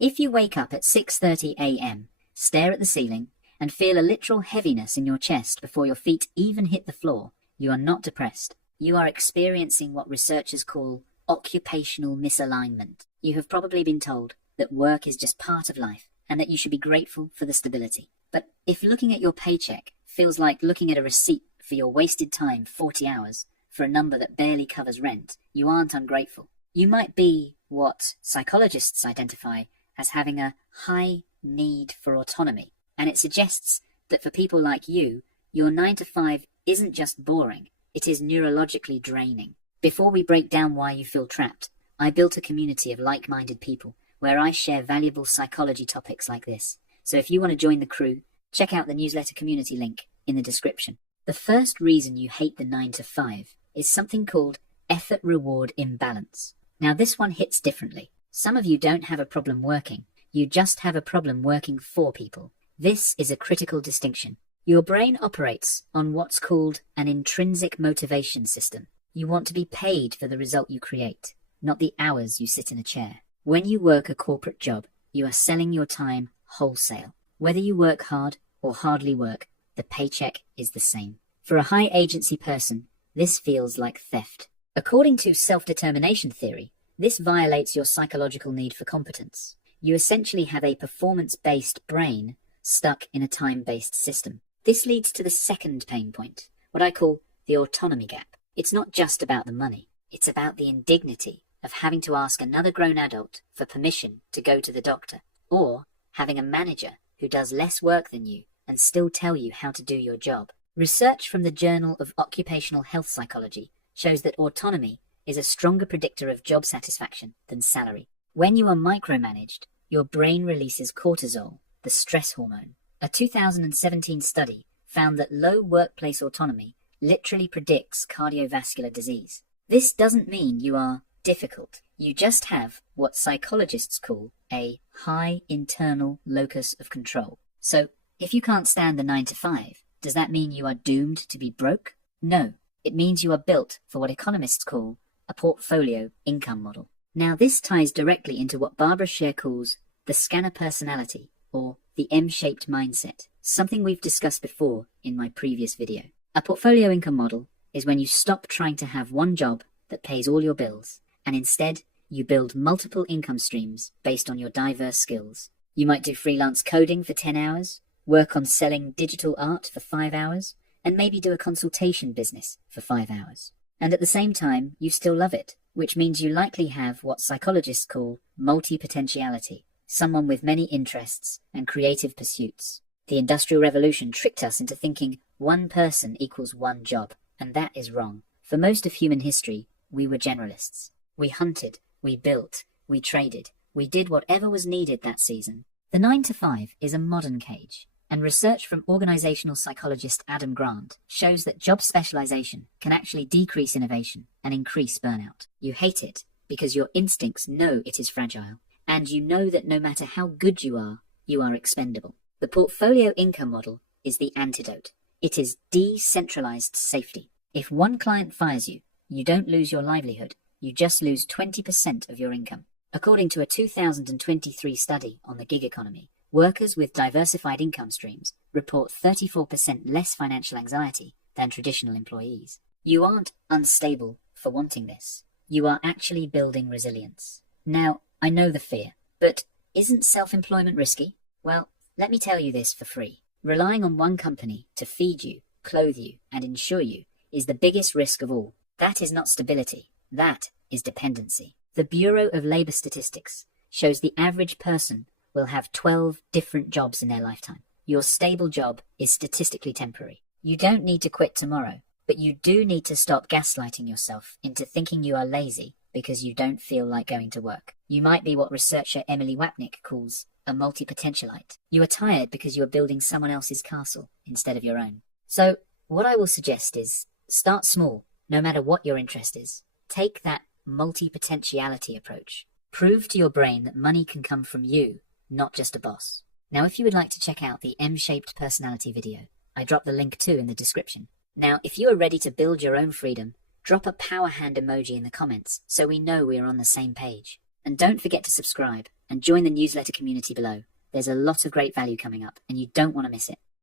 If you wake up at 6:30 a.m., stare at the ceiling, and feel a literal heaviness in your chest before your feet even hit the floor, you are not depressed. You are experiencing what researchers call occupational misalignment. You have probably been told that work is just part of life and that you should be grateful for the stability. But if looking at your paycheck feels like looking at a receipt for your wasted time 40 hours for a number that barely covers rent, you aren't ungrateful. You might be what psychologists identify as having a high need for autonomy, and it suggests that for people like you, your 9 to 5 isn't just boring, it is neurologically draining. Before we break down why you feel trapped, I built a community of like-minded people where I share valuable psychology topics like this. So if you want to join the crew, check out the newsletter community link in the description. The first reason you hate the 9 to 5 is something called effort-reward imbalance. Now this one hits differently. Some of you don't have a problem working, you just have a problem working for people. This is a critical distinction. Your brain operates on what's called an intrinsic motivation system. You want to be paid for the result you create, not the hours you sit in a chair. When you work a corporate job, you are selling your time wholesale. Whether you work hard or hardly work, the paycheck is the same. For a high agency person, this feels like theft. According to self-determination theory, this violates your psychological need for competence. You essentially have a performance-based brain stuck in a time-based system. This leads to the second pain point, what I call the autonomy gap. It's not just about the money, it's about the indignity of having to ask another grown adult for permission to go to the doctor, or having a manager who does less work than you and still tell you how to do your job. Research from the Journal of Occupational Health Psychology shows that autonomy is a stronger predictor of job satisfaction than salary. When you are micromanaged, your brain releases cortisol, the stress hormone. A 2017 study found that low workplace autonomy literally predicts cardiovascular disease. This doesn't mean you are difficult. You just have what psychologists call a high internal locus of control. So, if you can't stand the 9 to 5, does that mean you are doomed to be broke? No. It means you are built for what economists call a portfolio income model. Now, this ties directly into what Barbara Sher calls the scanner personality, or the M-shaped mindset, something we've discussed before in my previous video. A portfolio income model is when you stop trying to have one job that pays all your bills, and instead you build multiple income streams based on your diverse skills. You might do freelance coding for 10 hours, work on selling digital art for 5 hours, and maybe do a consultation business for 5 hours. And at the same time, you still love it, which means you likely have what psychologists call multi-potentiality, someone with many interests and creative pursuits. The Industrial Revolution tricked us into thinking one person equals one job, and that is wrong. For most of human history, we were generalists. We hunted, we built, we traded, we did whatever was needed that season. The 9 to 5 is a modern cage, and research from organizational psychologist Adam Grant shows that job specialization can actually decrease innovation and increase burnout. You hate it because your instincts know it is fragile, and you know that no matter how good you are expendable. The portfolio income model is the antidote. It is decentralized safety. If one client fires you, you don't lose your livelihood, you just lose 20% of your income. According to a 2023 study on the gig economy, workers with diversified income streams report 34% less financial anxiety than traditional employees. You aren't unstable for wanting this. You are actually building resilience. Now, I know the fear, but isn't self-employment risky? Well, let me tell you this for free. Relying on one company to feed you, clothe you, and insure you is the biggest risk of all. That is not stability. That is dependency. The Bureau of Labor Statistics shows the average person will have 12 different jobs in their lifetime. Your stable job is statistically temporary. You don't need to quit tomorrow, but you do need to stop gaslighting yourself into thinking you are lazy because you don't feel like going to work. You might be what researcher Emily Wapnick calls a multi-potentialite. You are tired because you are building someone else's castle instead of your own. So, what I will suggest is start small, no matter what your interest is. Take that multi-potentiality approach. Prove to your brain that money can come from you, not just a boss. Now, if you would like to check out the M-shaped personality video, I dropped the link too in the description. Now, if you are ready to build your own freedom, drop a power hand emoji in the comments so we know we are on the same page. And don't forget to subscribe and join the newsletter community below. There's a lot of great value coming up, and you don't want to miss it.